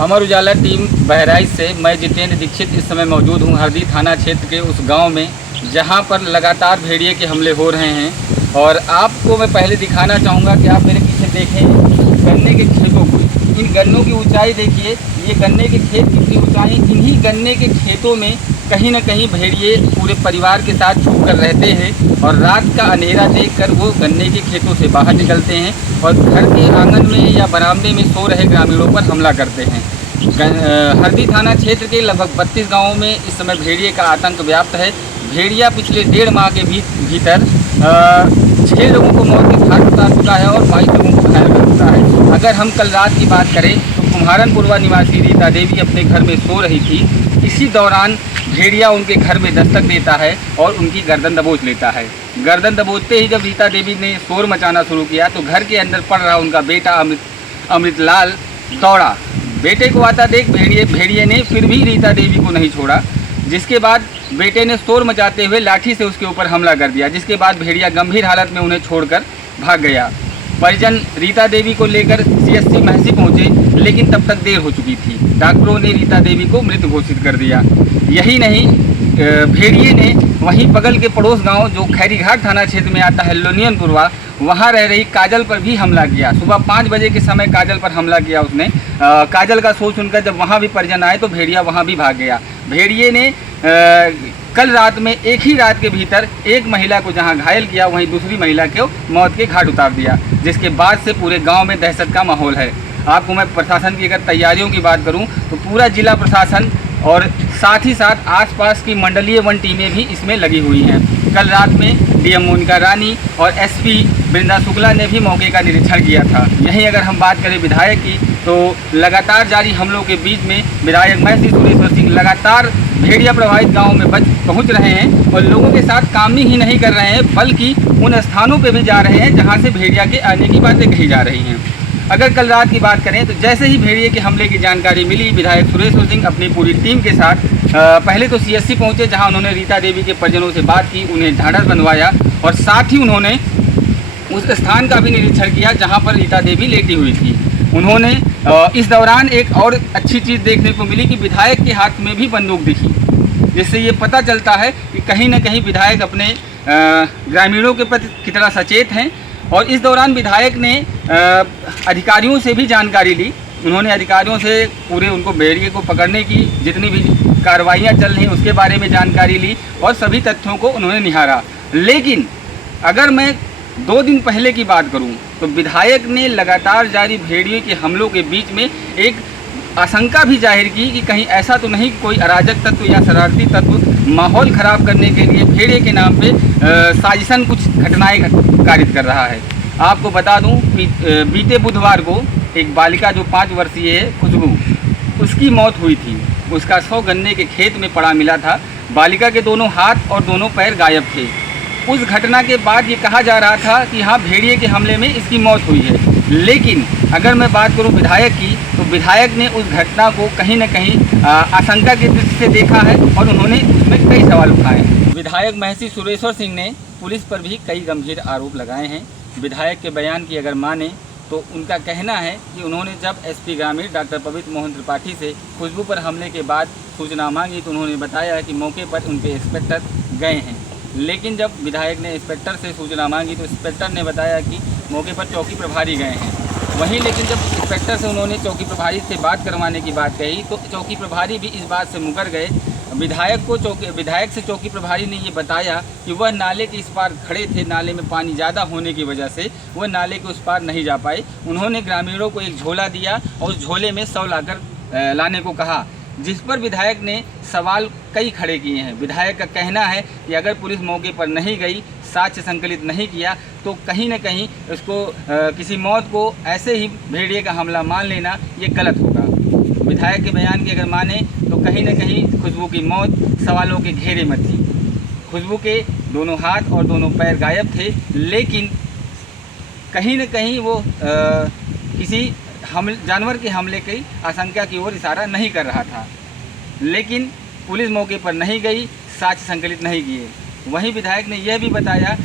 Amar Ujala team Bahraich से मैं जितेंद्र दीक्षित इस समय मौजूद हूँ हरदी थाना क्षेत्र के उस गांव में जहां पर लगातार भेड़िए के हमले हो रहे हैं। और आपको मैं पहले दिखाना चाहूँगा कि आप मेरे पीछे देखें गन्ने के खेतों को। इन गन्नों की ऊंचाई देखिए, ये गन्ने के खेत कितनी ऊंचाई। इन्हीं गन्ने के खेतों में कहीं न कहीं भेड़िए पूरे परिवार के साथ छुप कर रहते हैं और रात का अंधेरा देखकर वो गन्ने के खेतों से बाहर निकलते हैं और घर के आंगन में या बरामदे में सो रहे ग्रामीणों पर हमला करते हैं। हरदी थाना क्षेत्र के लगभग 32 गांवों में इस समय भेड़िए का आतंक व्याप्त है। भेड़िया पिछले 1.5 माह के भीतर 6 लोगों को मौत के घाट उतार चुका है और 22 लोगों को घायल कर चुका है। अगर हम कल रात की बात करें तो कुम्हारनपुरवा निवासी रीता देवी अपने घर में सो रही थी। इसी दौरान भेड़िया उनके घर में दस्तक देता है और उनकी गर्दन दबोच लेता है। गर्दन दबोचते ही जब रीता देवी ने शोर मचाना शुरू किया तो घर के अंदर पड़ रहा उनका बेटा अमृतलाल दौड़ा। बेटे को आता देख भेड़िए ने फिर भी रीता देवी को नहीं छोड़ा, जिसके बाद बेटे ने शोर मचाते हुए लाठी से उसके ऊपर हमला कर दिया, जिसके बाद भेड़िया गंभीर हालत में उन्हें छोड़कर भाग गया। परिजन रीता देवी को लेकर सीएससी महसी पहुंचे, लेकिन तब तक देर हो चुकी थी। डॉक्टरों ने रीता देवी को मृत घोषित कर दिया। यही नहीं, भेड़िए ने वहीं बगल के पड़ोस गांव जो खैरीघाट थाना क्षेत्र में आता है लोनियनपुरवा, वहां रह रही काजल पर भी हमला किया। सुबह 5 बजे के समय काजल पर हमला किया उसने। काजल का शोर सुनकर जब वहां भी परिजन आए तो भेड़िया वहां भी भाग गया। भेड़िए ने कल रात में एक ही रात के भीतर एक महिला को जहां घायल किया वहीं दूसरी महिला को मौत के घाट उतार दिया, जिसके बाद से पूरे गांव में दहशत का माहौल है। आपको मैं प्रशासन की अगर तैयारियों की बात करूं तो पूरा जिला प्रशासन और साथ ही साथ आसपास की मंडलीय वन टीमें भी इसमें लगी हुई हैं। कल रात में डीएम मोनिका रानी और एसपी बृंदा शुक्ला ने भी मौके का निरीक्षण किया था। यहीं अगर हम बात करें विधायक की तो लगातार जारी हमलों के बीच में विधायक महसी सुरेश्वर सिंह लगातार भेड़िया प्रभावित गाँव में पहुँच रहे हैं और लोगों के साथ काम ही नहीं कर रहे हैं, बल्कि उन स्थानों पर भी जा रहे हैं जहाँ से भेड़िया के आने की बातें कही जा रही हैं। अगर कल रात की बात करें तो जैसे ही भेड़िए के हमले की जानकारी मिली, विधायक सुरेश्वर सिंह अपनी पूरी टीम के साथ पहले तो सीएससी पहुंचे, जहां उन्होंने रीता देवी के परिजनों से बात की, उन्हें ढांढस बंधवाया और साथ ही उन्होंने उस स्थान का भी निरीक्षण किया जहां पर रीता देवी लेटी हुई थी। उन्होंने इस दौरान एक और अच्छी चीज़ देखने को मिली कि विधायक के हाथ में भी बंदूक दिखी, जिससे ये पता चलता है कि कहीं न कहीं विधायक अपने ग्रामीणों के प्रति कितना सचेत हैं। और इस दौरान विधायक ने अधिकारियों से भी जानकारी ली। उन्होंने अधिकारियों से पूरे उनको भेड़िए को पकड़ने की जितनी भी कार्रवाइयाँ चल रही हैं उसके बारे में जानकारी ली और सभी तथ्यों को उन्होंने निहारा। लेकिन अगर मैं 2 दिन पहले की बात करूं तो विधायक ने लगातार जारी भेड़िए के हमलों के बीच में एक आशंका भी जाहिर की कि कहीं ऐसा तो नहीं कोई अराजक तत्व या शरारती तत्व माहौल ख़राब करने के लिए भेड़िए के नाम पे साजिशन कुछ घटनाएं कारित कर रहा है। आपको बता दूं कि बीते बुधवार को एक बालिका जो 5 वर्षीय है खुशबू, उसकी मौत हुई थी। उसका शव गन्ने के खेत में पड़ा मिला था। बालिका के दोनों हाथ और दोनों पैर गायब थे। उस घटना के बाद ये कहा जा रहा था कि हाँ, भेड़िए के हमले में इसकी मौत हुई है। लेकिन अगर मैं बात करूं विधायक की तो विधायक ने उस घटना को कहीं न कहीं आशंका की दृष्टि से देखा है और उन्होंने उसमें कई सवाल उठाए हैं। विधायक महसी सुरेश्वर सिंह ने पुलिस पर भी कई गंभीर आरोप लगाए हैं। विधायक के बयान की अगर माने तो उनका कहना है कि उन्होंने जब एसपी ग्रामीण डॉक्टर पवित्र मोहन त्रिपाठी से खुशबू पर हमले के बाद सूचना मांगी तो उन्होंने बताया कि मौके पर उनके इंस्पेक्टर गए हैं। लेकिन जब विधायक ने इंस्पेक्टर से सूचना मांगी तो इंस्पेक्टर ने बताया कि मौके पर चौकी प्रभारी गए हैं। वहीं लेकिन जब इंस्पेक्टर से उन्होंने चौकी प्रभारी से बात करवाने की बात कही तो चौकी प्रभारी भी इस बात से मुकर गए। विधायक से चौकी प्रभारी ने ये बताया कि वह नाले के इस पार खड़े थे, नाले में पानी ज़्यादा होने की वजह से वह नाले के उस पार नहीं जा पाए। उन्होंने ग्रामीणों को एक झोला दिया और उस झोले में शव लाने को कहा, जिस पर विधायक ने सवाल कई खड़े किए हैं। विधायक का कहना है कि अगर पुलिस मौके पर नहीं गई, साक्ष्य संकलित नहीं किया तो कहीं न कहीं उसको किसी मौत को ऐसे ही भेड़िए का हमला मान लेना ये गलत होगा। विधायक के बयान की अगर माने तो कहीं न कहीं खुशबू की मौत सवालों के घेरे में थी। खुशबू के दोनों हाथ और दोनों पैर गायब थे, लेकिन कहीं न कहीं वो किसी जानवर के हमले की आशंका की ओर इशारा नहीं कर रहा था। लेकिन पुलिस मौके पर नहीं गई, साक्ष्य संकलित नहीं किए। वहीं विधायक ने यह भी बताया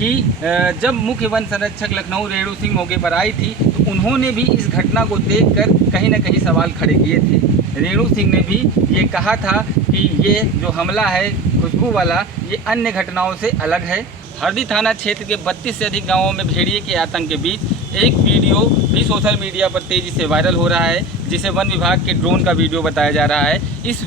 कि जब मुख्य वन संरक्षक लखनऊ रेणु सिंह मौके पर आई थी तो उन्होंने भी इस घटना को देखकर कहीं ना कहीं सवाल खड़े किए थे। रेणु सिंह ने भी ये कहा था कि ये जो हमला है खुशबू वाला, ये अन्य घटनाओं से अलग है। हरदी थाना क्षेत्र के 32 से अधिक गांवों में भेड़िए के आतंक के बीच एक वीडियो भी सोशल मीडिया पर तेज़ी से वायरल हो रहा है, जिसे वन विभाग के ड्रोन का वीडियो बताया जा रहा है। इस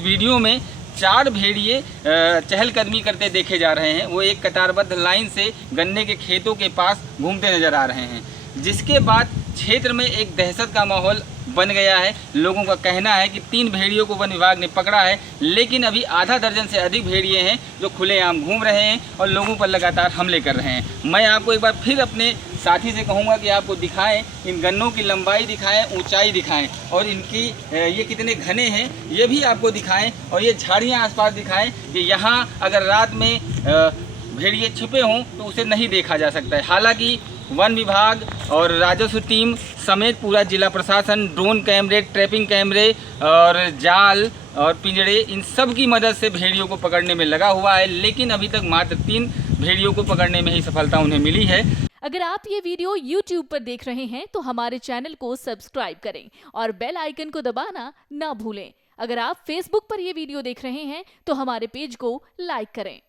वीडियो में 4 भेड़िए चहलकदमी करते देखे जा रहे हैं। वो एक कतारबद्ध लाइन से गन्ने के खेतों के पास घूमते नजर आ रहे हैं, जिसके बाद क्षेत्र में एक दहशत का माहौल बन गया है। लोगों का कहना है कि 3 भेड़ियों को वन विभाग ने पकड़ा है, लेकिन अभी आधा दर्जन से अधिक भेड़िए हैं जो खुलेआम घूम रहे हैं और लोगों पर लगातार हमले कर रहे हैं। मैं आपको एक बार फिर अपने साथी से कहूँगा कि आपको दिखाएं, इन गन्नों की लंबाई दिखाएं, ऊंचाई दिखाएं और इनकी ये कितने घने हैं ये भी आपको दिखाएं, और ये झाड़ियाँ आसपास दिखाएं कि यहाँ अगर रात में भेड़िए छिपे हों तो उसे नहीं देखा जा सकता है। हालांकि वन विभाग और राजस्व टीम समेत पूरा जिला प्रशासन ड्रोन कैमरे, ट्रैपिंग कैमरे और जाल और पिंजड़े, इन सब की मदद से भेड़ियों को पकड़ने में लगा हुआ है, लेकिन अभी तक मात्र 3 भेड़ियों को पकड़ने में ही सफलता उन्हें मिली है। अगर आप ये वीडियो YouTube पर देख रहे हैं तो हमारे चैनल को सब्सक्राइब करें और बेल आइकन को दबाना ना भूलें। अगर आप Facebook पर ये वीडियो देख रहे हैं तो हमारे पेज को लाइक करें।